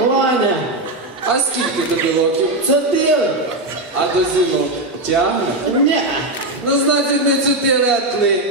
Ваня, А скільки тобі років? чотири. А до зиму тягне? Ні. Ну, значить, не чотири, а три.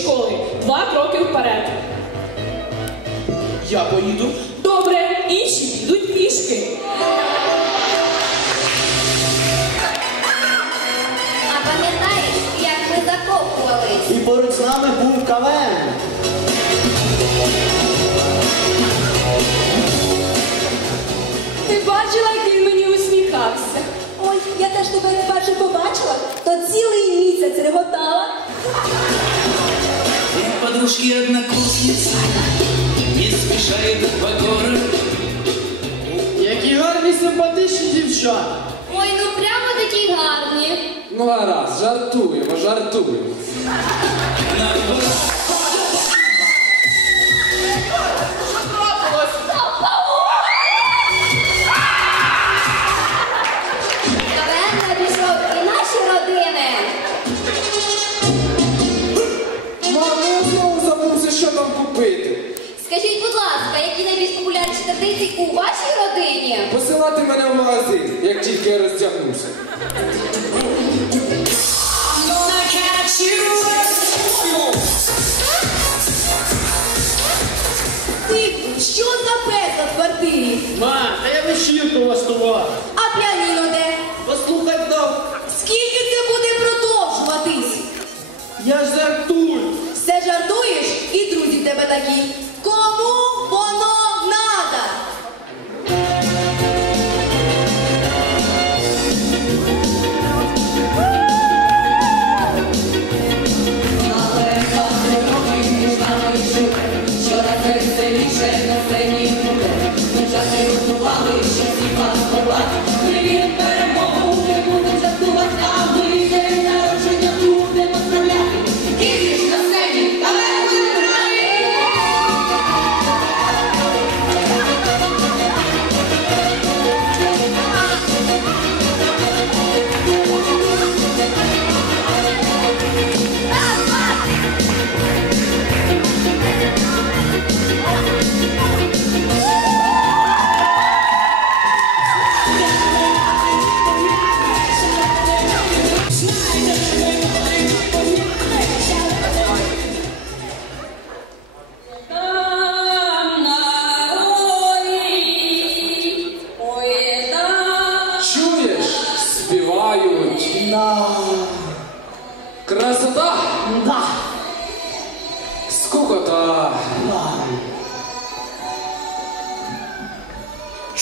Школи? Два кроки вперед. Я поїду. Добре, інші підуть пішки. А пам'ятаєш, як ми закопувались? І поруч з нами був КВН. Ти бачила, як він мені усміхався? Ой, я теж тебе вперше побачила, то цілий місяць реготала. Подружки однокурсницы Не спешает по городу Які гарні симпатичні дівчата. Ой, ну прямо такі гарні. Ну, гаразд, жартуємо, жартуємо. Традиції у вашій родині? Посилати мене в магазин, як тільки я роздягнуся. Ти що за пес в квартирі? Ма, та я вечірку влаштував. А піаніно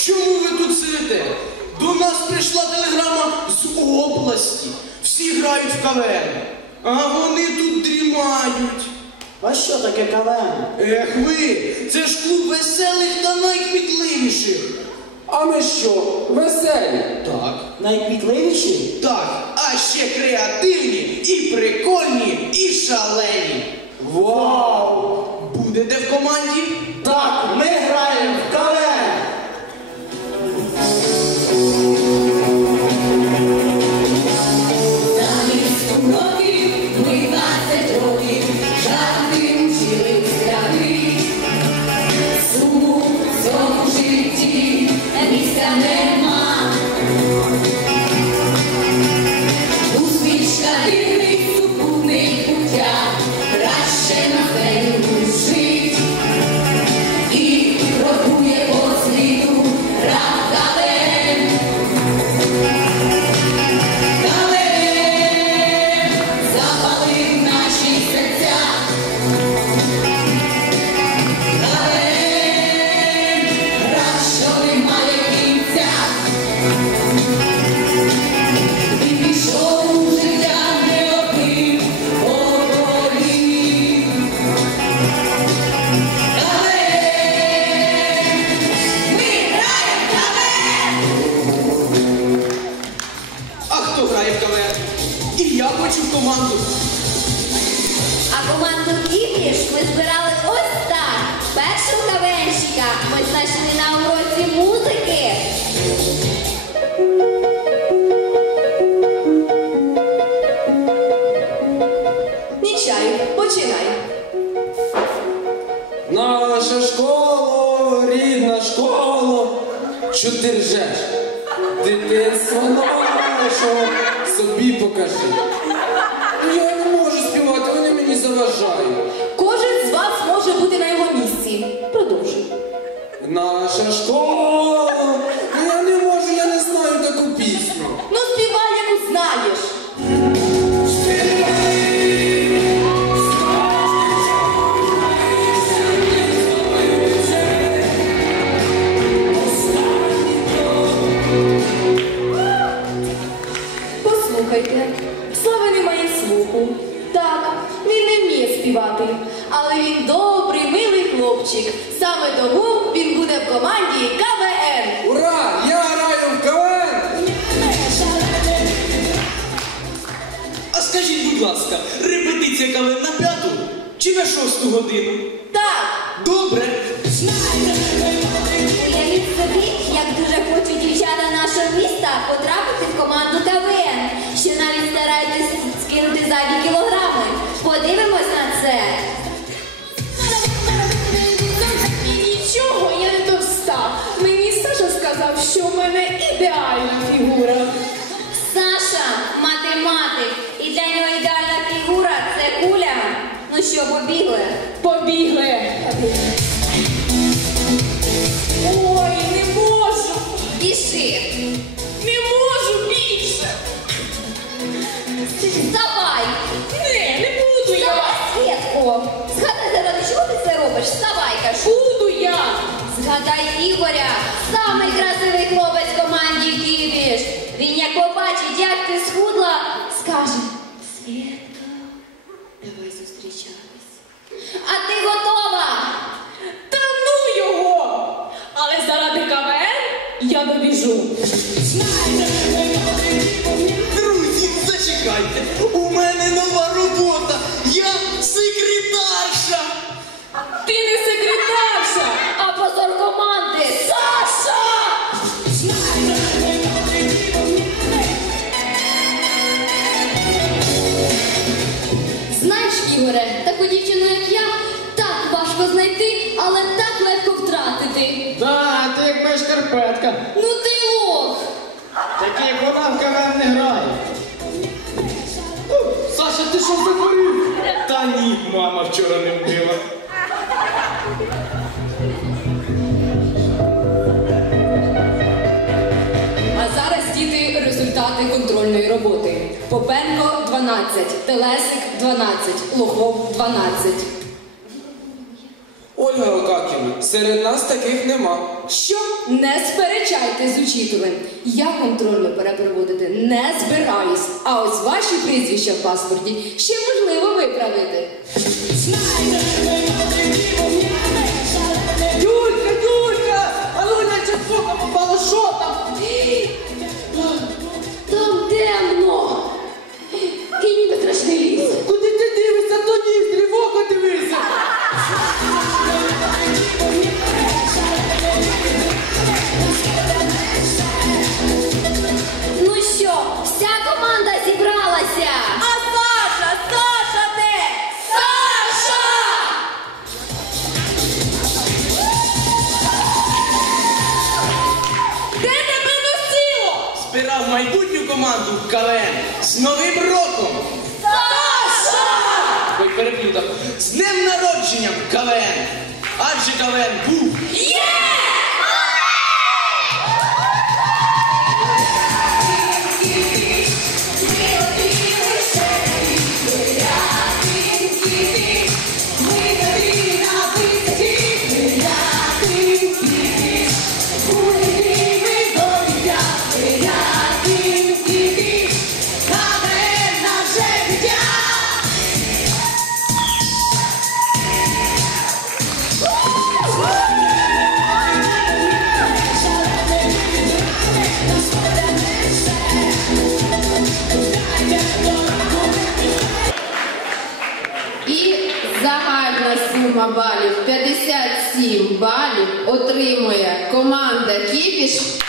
Чому ви тут сидите? До нас прийшла телеграма з області. Всі грають в КВН. А вони тут дрімають. А що таке КВН? Ех ви, це ж клуб веселих та найкмітливіших. А ми що, веселі? Так. Найквітливіші? Так, а ще креативні, і прикольні, і шалені. Вау! Будете в команді? Так, ми And he's standing. Команду. А команду Кіпіш ми збирали ось так. Першого кавенщика ми знайшли на уроці музики. Нічаю, починай. Наша школа, рідна школа. Що ти ржеш? Дитинство нашого собі покажи. Шосту годину? Так, Добре. Уявіть собі, як дуже хочуть дівчата нашого міста потрапити в команду КВН, що навіть стараєтесь скинути зайві кілограми. Подивимось на це. Нічого, я не товста. Мені Саша сказав, що в мене ідеальна фігура. Що, побігли? Побігли. Ой, не можу. Піши. Не можу більше. Вставай. Не, не буду я. Вставай, Свєтко. Згадай, заради чого ти це робиш? Вставай, кажу. Буду я. Згадай Ігоря, самий красивий хлопець в команді Кібіш. Він як побачить, як ти схудла, як вона в КВН не грає. Саша, ти що захворів? Та ні, мама вчора не вбила. А зараз діти результати контрольної роботи. Попенко 12, Телесик 12, Лохов 12. Серед нас таких нема. Що не сперечайте з учителем. Я контрольно перепроводити не збираюсь. А ось ваші прізвища в паспорті ще можливо виправити. КВН з Новим роком. Саша! Ой, переплутав. З днем народження в КВН. Адже КВН був. Peace.